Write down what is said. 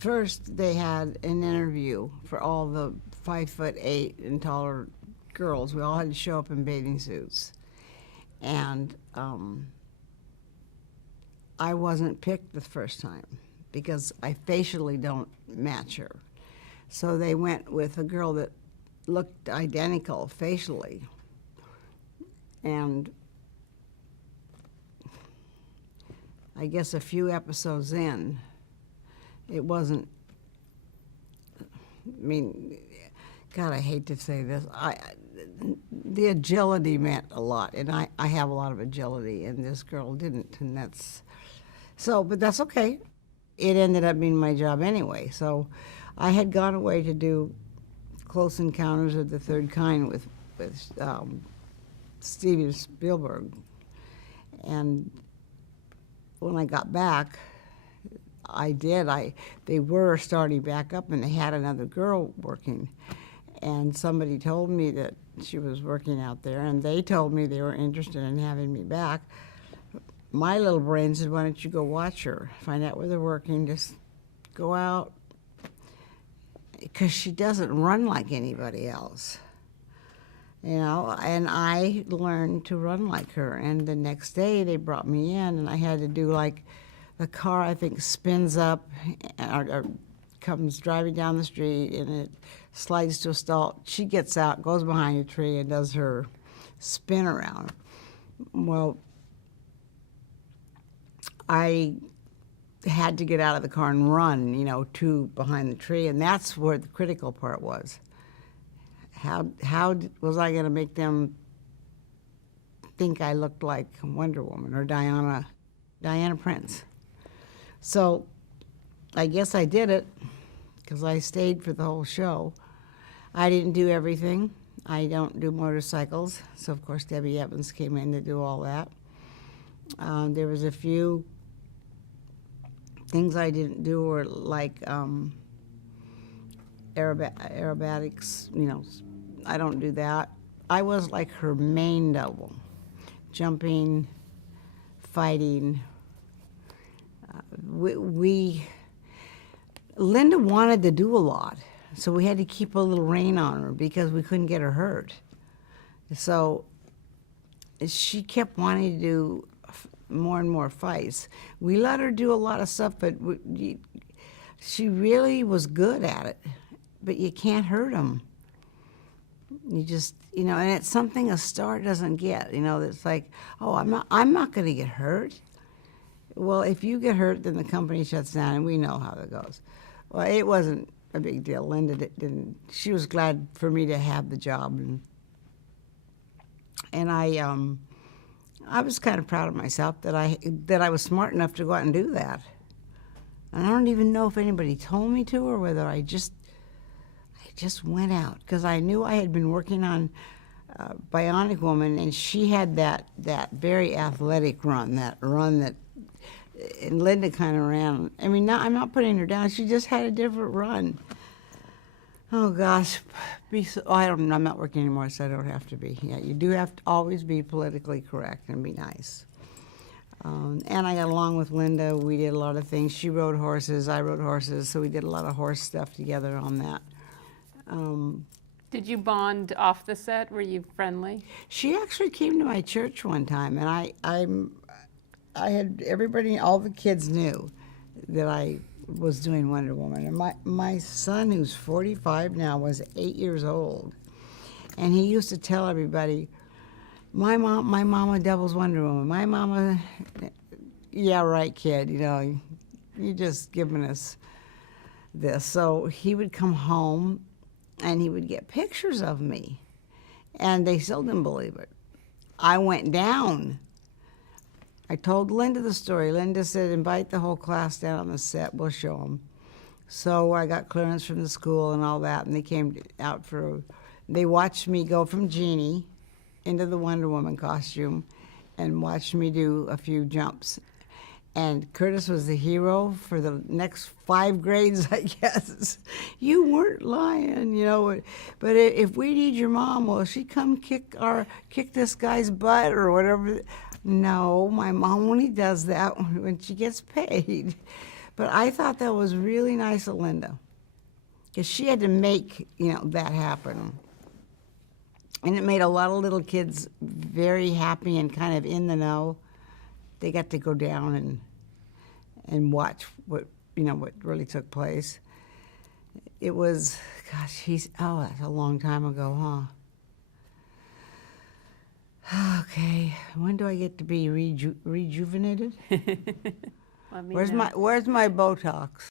first they had an interview for all the 5'8" and taller girls. We all had to show up in bathing suits. And I wasn't picked the first time because I facially don't match her. So they went with a girl that looked identical facially. And I guess a few episodes in, it wasn't, I mean, God, I hate to say this. The agility meant a lot, and I have a lot of agility, and this girl didn't, and that's, so, but that's okay. It ended up being my job anyway. So I had gone away to do Close Encounters of the Third Kind with Steven Spielberg. And when I got back, they were starting back up, and they had another girl working. And somebody told me that she was working out there, and they told me they were interested in having me back. My little brain said, why don't you go watch her, find out where they're working, just go out. Because she doesn't run like anybody else. You know, and I learned to run like her. And the next day they brought me in, and I had to do like, the car I think spins up or comes driving down the street, and it slides to a stall. She gets out, goes behind a tree, and does her spin around. Well, I had to get out of the car and run, you know, to behind the tree, and that's where the critical part was. How was I going to make them think I looked like Wonder Woman or Diana Prince? So I guess I did it, because I stayed for the whole show. I didn't do everything. I don't do motorcycles, so of course Debbie Evans came in to do all that. There was a few things I didn't do, or like aerobatics, you know, I don't do that. I was like her main double, jumping, fighting. Lynda wanted to do a lot, so we had to keep a little rein on her because we couldn't get her hurt. So she kept wanting to do more and more fights. We let her do a lot of stuff, but she really was good at it. But you can't hurt them. You just, you know, and it's something a star doesn't get. You know, it's like, oh, I'm not going to get hurt. Well, if you get hurt, then the company shuts down, and we know how that goes. Well, it wasn't a big deal. Lynda didn't. She was glad for me to have the job, and I was kind of proud of myself that I was smart enough to go out and do that. And I don't even know if anybody told me to, or whether I just went out, because I knew I had been working on Bionic Woman, and she had that very athletic run, and Lynda kind of ran. I mean, I'm not putting her down. She just had a different run. Oh gosh, I'm not working anymore, so I don't have to be. Yeah, you do have to always be politically correct and be nice. And I got along with Lynda. We did a lot of things. She rode horses, I rode horses, so we did a lot of horse stuff together on that. Did you bond off the set? Were you friendly? She actually came to my church one time, and I had everybody, all the kids knew that I was doing Wonder Woman. And my son, who's 45 now, was 8 years old, and he used to tell everybody, my mama doubles Wonder Woman. My mama, yeah, right, kid, you know, you're just giving us this. So he would come home, and he would get pictures of me, and they still didn't believe it. I went down. I told Lynda the story. Lynda said, invite the whole class down on the set, we'll show them. So I got clearance from the school and all that, and they came out they watched me go from Jeannie into the Wonder Woman costume and watched me do a few jumps. And Curtis was the hero for the next 5 grades, I guess. You weren't lying, you know. But if we need your mom, will she come kick this guy's butt or whatever? No, my mom only does that when she gets paid. But I thought that was really nice of Lynda, because she had to make, that happen. And it made a lot of little kids very happy and kind of in the know. They got to go down and watch what really took place. It was, gosh, that's a long time ago, huh? Okay, when do I get to be rejuvenated? Let me Where's know. my Botox?